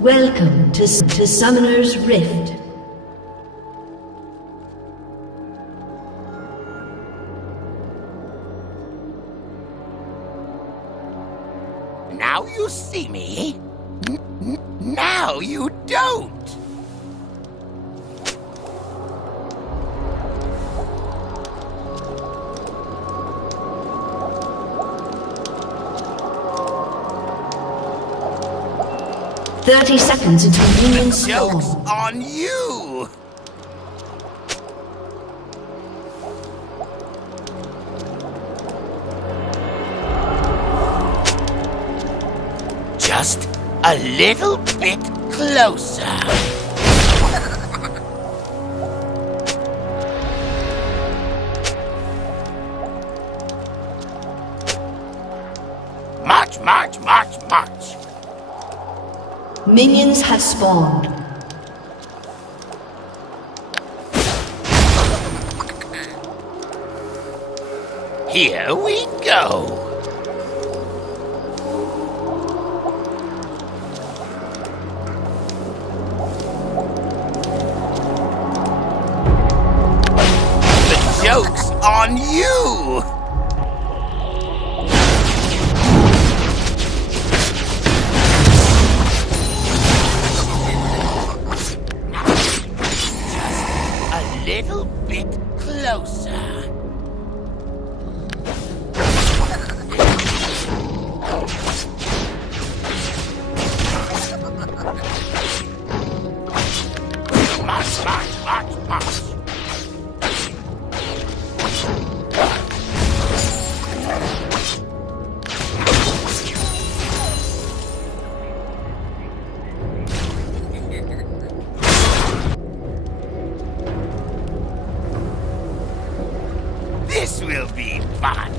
Welcome to Summoner's Rift. Now you see me. Now you don't. "30 seconds until minions Joke's spawn." on you! Just a little bit closer. March, march, march, march. Minions have spawned. Here we go. The joke's on you. Little bit closer. March, march, march, march. This will be fun.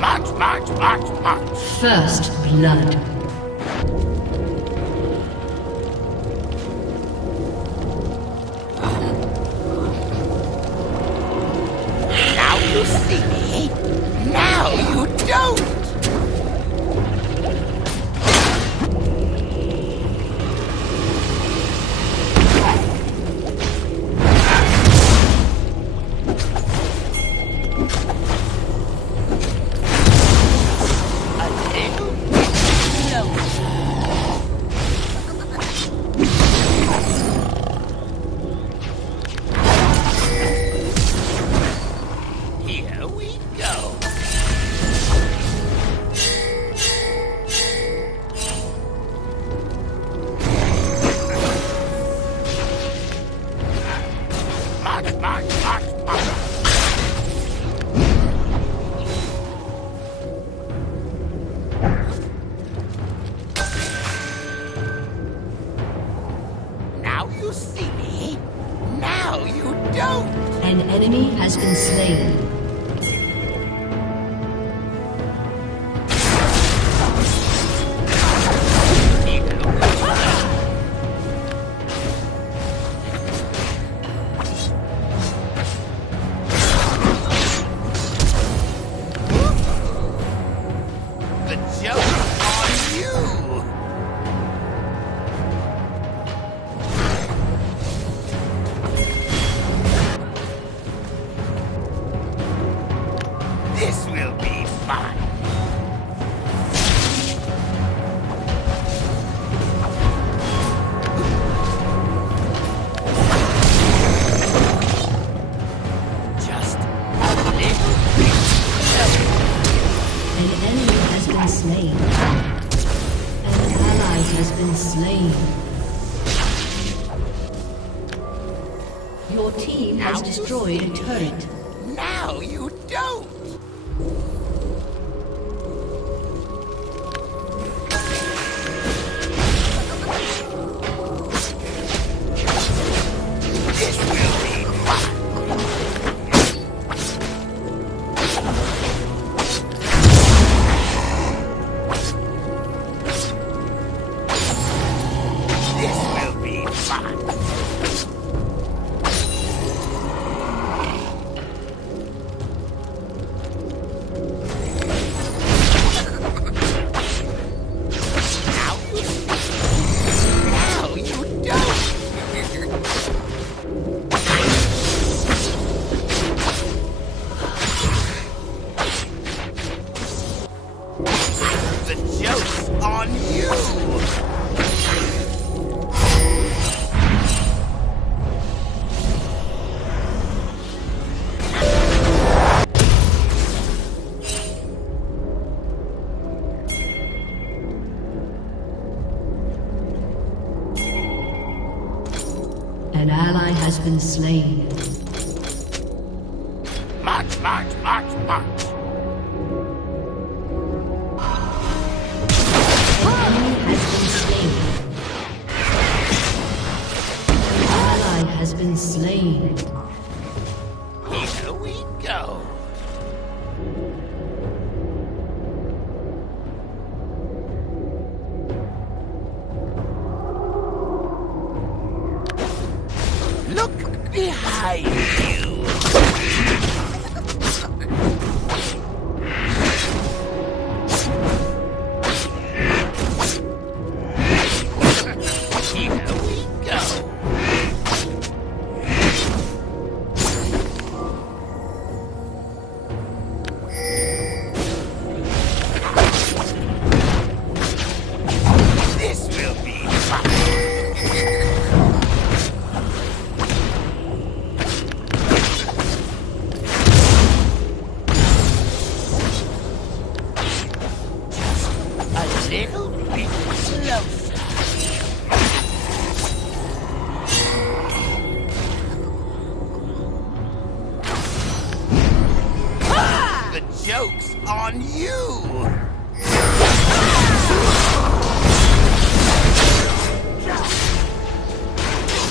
March, march, march, march. First blood. Now you see me. Now you don't. Here we go. March, march, march, march. Now you see me. Now you don't. An enemy has been slain. The joke's on you. This will be fun. Just a little bit. An enemy has been slain. An ally has been slain. Your team has destroyed a turret. Now you don't. This will be fun. This will be fun. been slain. March, march, march, march. An enemy has been slain. An ally has been slain. Here we go. Look behind you. Here we go. This will be fun. A little bit closer. The joke's on you!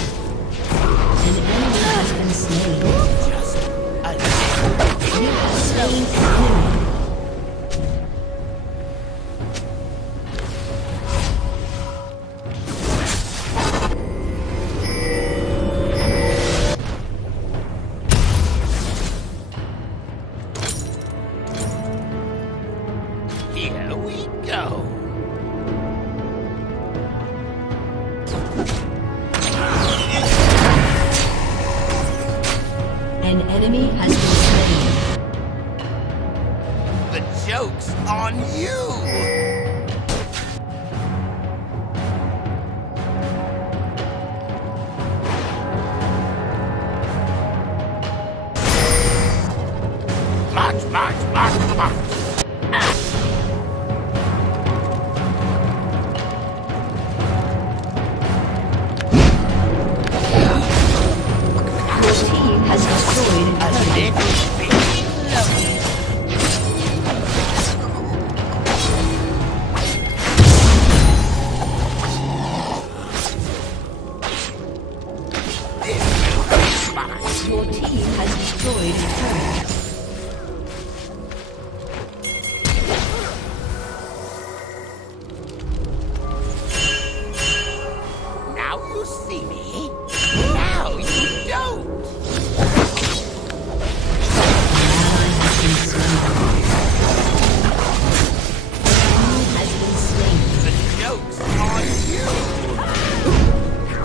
An enemy has been slain. Just a little You have slain an enemy. Here we go. An enemy has been slain. The joke's on you! March, march, march, march. Your team has destroyed A a turret. little bit closer. This will be fun. Your team has destroyed a turret. Now you see me. Now you don't. An ally has been slain. An enemy has been slain. The joke's on you. You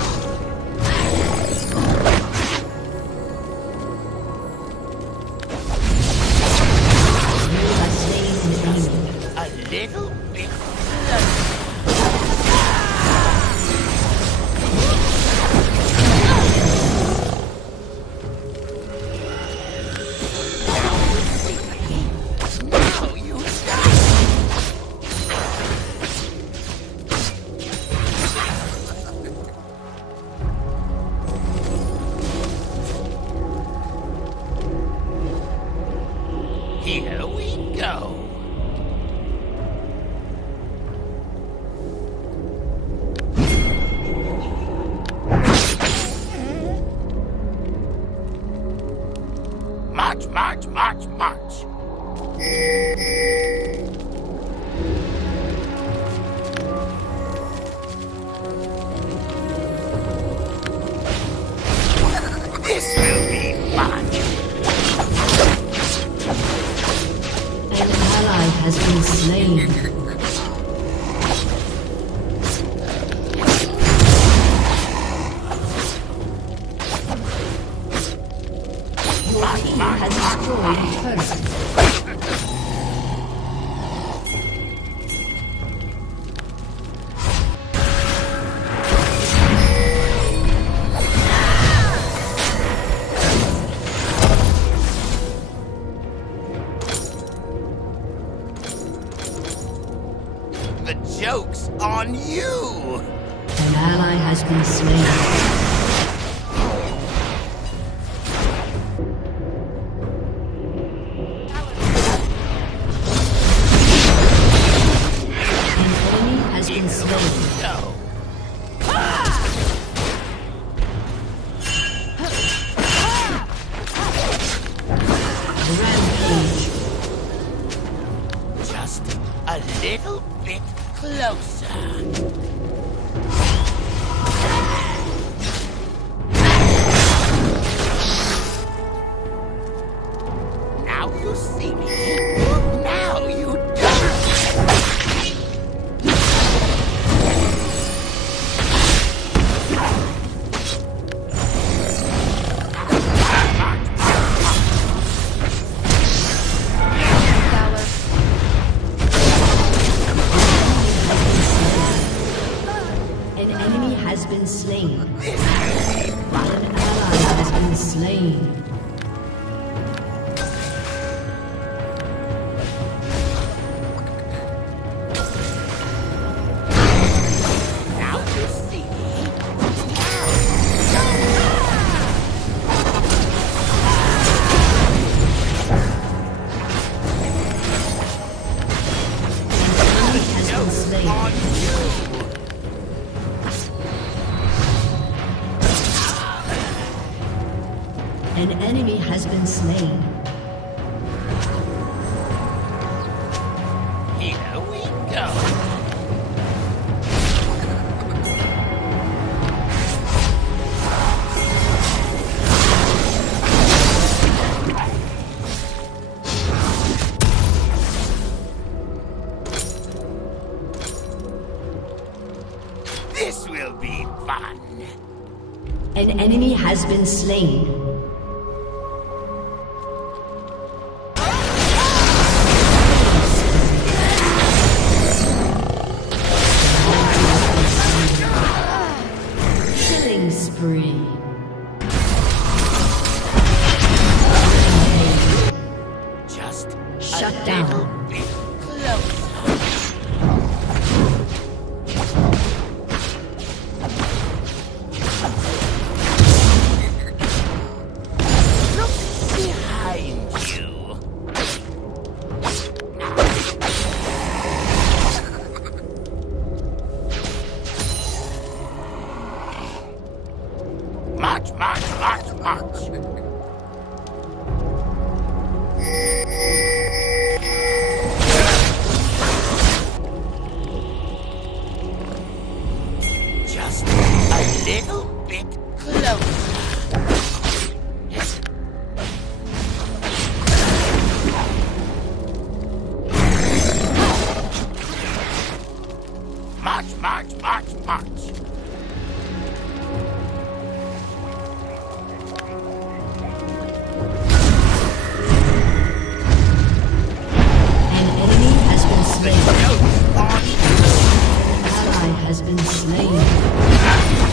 have slain an enemy. A little bit closer. Now you die. Here we go. March, march, march, march. This will be fun. An ally has been slain. Your team has destroyed a turret. The joke's on you! An ally has been slain. a little bit closer. Now you see me. Now you don't. An enemy has been slain. An ally has been slain. Now you see me. Enemy has been slain. On you. An enemy has been slain. Here we go. This will be fun. An enemy has been slain. Killing spree. Just Shut a down. little bit closer. Look behind you. March, march, march, march. Just a little bit closer. March, march, march, march. An enemy has been The slain. joke's on you. An ally has been slain.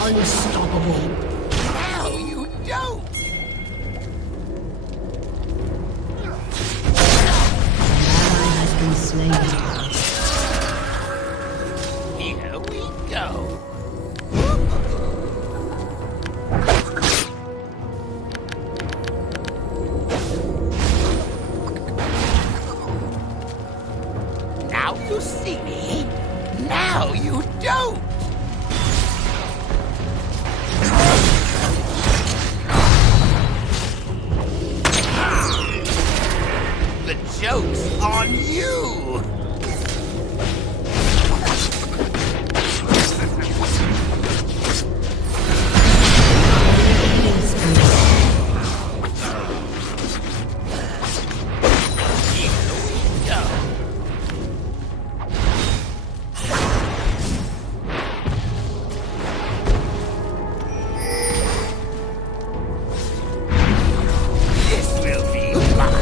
Unstoppable. Now you don't. Ally has been slain. Here we go. Now you see me. Now you don't. The joke's on you. Killing spree. Here we go. This will be fun.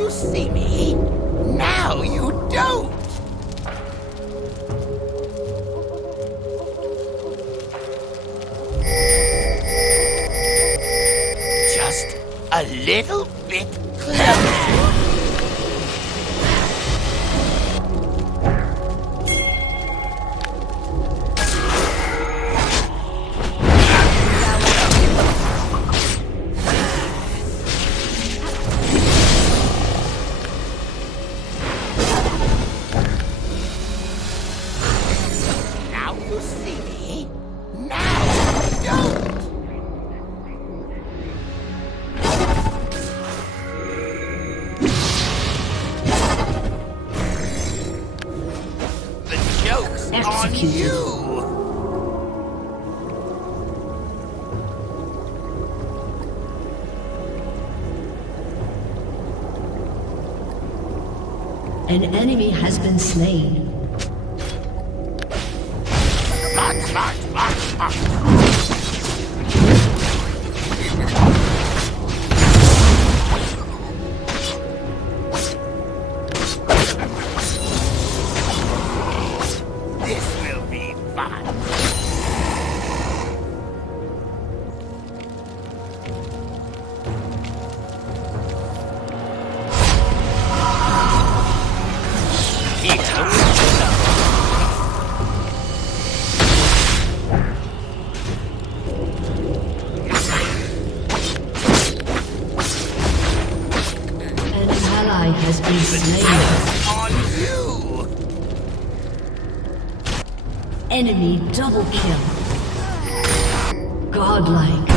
you see me, now you don't. Just a little bit closer. Executed. An enemy has been slain. Has been slain. On you. Enemy double kill. Godlike.